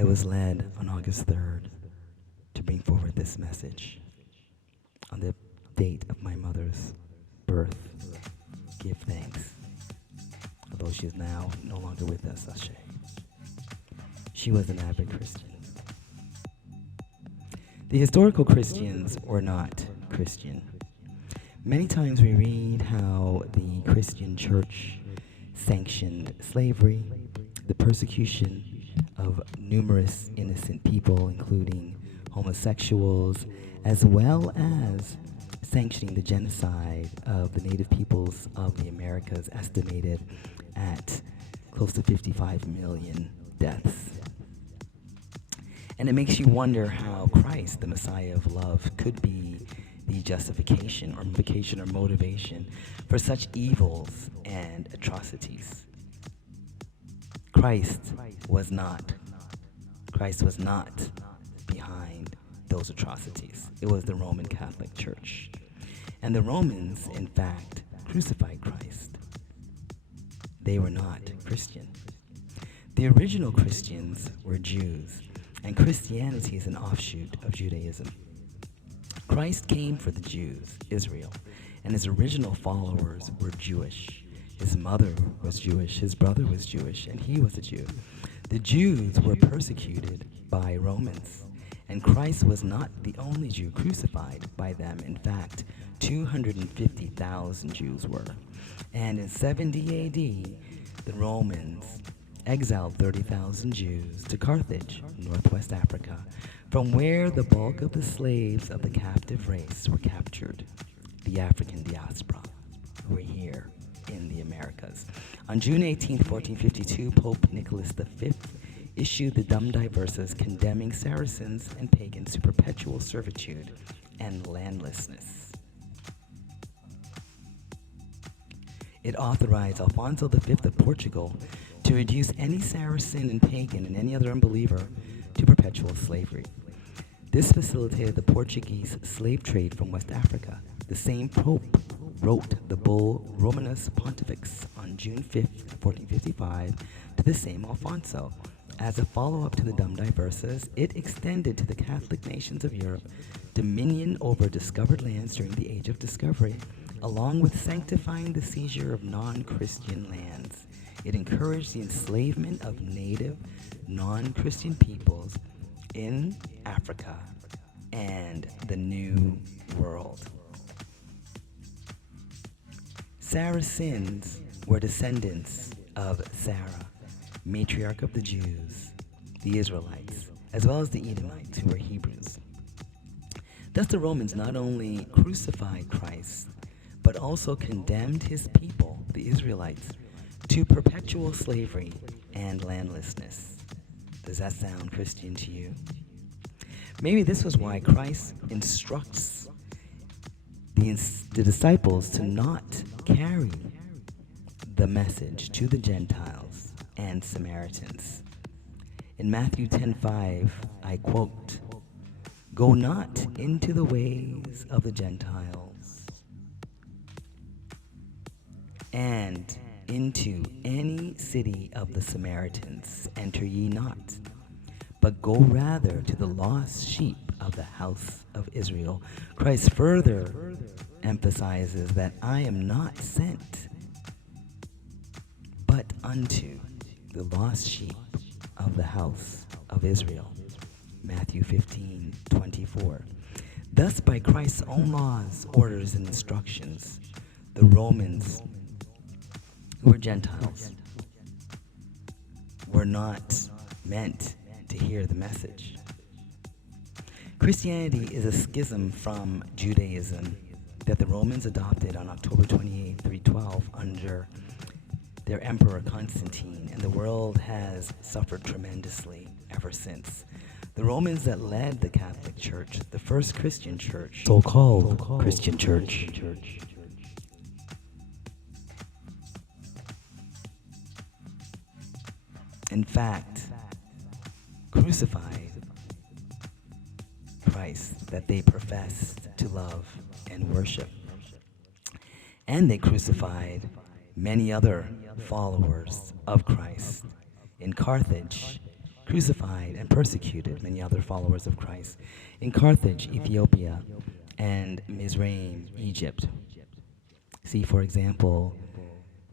I was led on August 3rd to bring forward this message on the date of my mother's birth. Give thanks, although she is now no longer with us, Ashe. She was an avid Christian. The historical Christians were not Christian. Many times we read how the Christian church sanctioned slavery, the persecution of numerous innocent people, including homosexuals, as well as sanctioning the genocide of the native peoples of the Americas, estimated at close to 55 million deaths. And it makes you wonder how Christ, the Messiah of love, could be the justification or invocation or motivation for such evils and atrocities. Christ was not behind those atrocities. It was the Roman Catholic Church. And the Romans, in fact, crucified Christ. They were not Christian. The original Christians were Jews, and Christianity is an offshoot of Judaism. Christ came for the Jews, Israel, and his original followers were Jewish. His mother was Jewish, his brother was Jewish, and he was a Jew. The Jews were persecuted by Romans, and Christ was not the only Jew crucified by them. In fact, 250,000 Jews were. And in 70 AD, the Romans exiled 30,000 Jews to Carthage, Northwest Africa, from where the bulk of the slaves of the captive race were captured, the African diaspora, who were here in the Americas. On June 18, 1452, Pope Nicholas V issued the Dum Diversas, condemning Saracens and pagans to perpetual servitude and landlessness. It authorized Alfonso V of Portugal to reduce any Saracen and pagan and any other unbeliever to perpetual slavery. This facilitated the Portuguese slave trade from West Africa. The same Pope wrote the bull Romanus Pontifex on June 5, 1455, to the same Alfonso. As a follow-up to the Dum Diversas, it extended to the Catholic nations of Europe dominion over discovered lands during the Age of Discovery, along with sanctifying the seizure of non-Christian lands. It encouraged the enslavement of native, non-Christian peoples in Africa and the New World. Saracens were descendants of Sarah, matriarch of the Jews, the Israelites, as well as the Edomites, who were Hebrews. Thus the Romans not only crucified Christ, but also condemned his people, the Israelites, to perpetual slavery and landlessness. Does that sound Christian to you? Maybe this was why Christ instructs the disciples to not carry the message to the Gentiles and Samaritans. In Matthew 10:5, I quote, "Go not into the ways of the Gentiles, and into any city of the Samaritans enter ye not, but go rather to the lost sheep of the house of Israel." Christ further emphasizes that I am not sent but unto the lost sheep of the house of Israel. Matthew 15:24. Thus, by Christ's own laws, orders, and instructions, the Romans, who were Gentiles, were not meant to hear the message. Christianity is a schism from Judaism that the Romans adopted on October 28, 312, under their Emperor Constantine, and the world has suffered tremendously ever since. The Romans that led the Catholic Church, the first Christian church, so-called Christian church, in fact, crucified Christ that they professed to love and worship. And they crucified many other followers of Christ. In Carthage, crucified and persecuted many other followers of Christ in Carthage, Ethiopia, and Mizraim, Egypt. See, for example,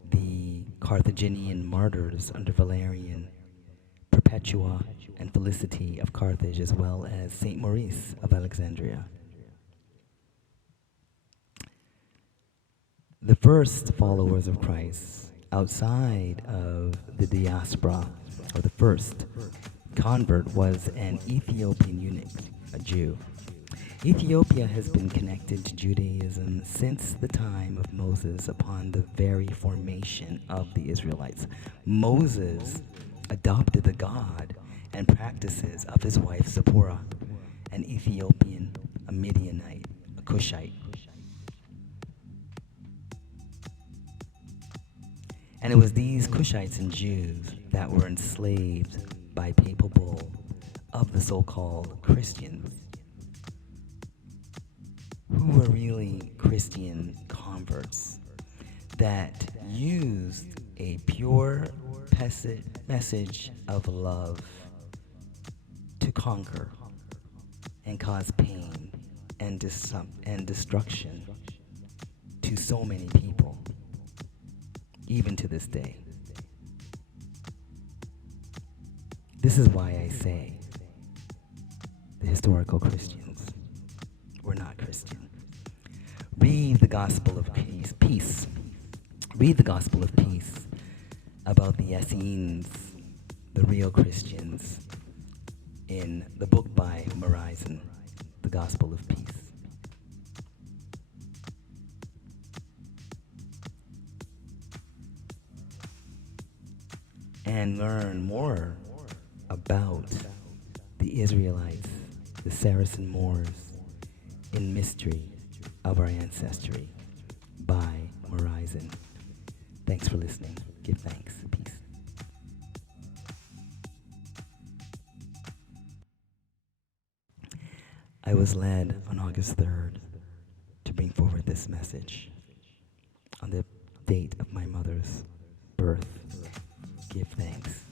the Carthaginian martyrs under Valerian, Perpetua and Felicity of Carthage, as well as Saint Maurice of Alexandria. The first followers of Christ outside of the diaspora, or the first convert, was an Ethiopian eunuch, a Jew. Ethiopia has been connected to Judaism since the time of Moses upon the very formation of the Israelites. Moses adopted the god and practices of his wife Zipporah, an Ethiopian, a Midianite, a Cushite. And it was these Cushites and Jews that were enslaved by papal bull of the so-called Christians, who were really Christian converts that used a pure message of love to conquer and cause pain and destruction to so many people, even to this day. This is why I say the historical Christians were not Christian. Read the Gospel of Peace. Read the Gospel of Peace about the Essenes, the real Christians, in the book by Morrizon, the Gospel of Peace. And learn more about the Israelites, the Saracen Moors, in Misstory of our Ancestry by Morrizon. Thanks for listening. Give thanks. Peace. I was led on August 3rd to bring forward this message on the date of my mother's birth. Give thanks.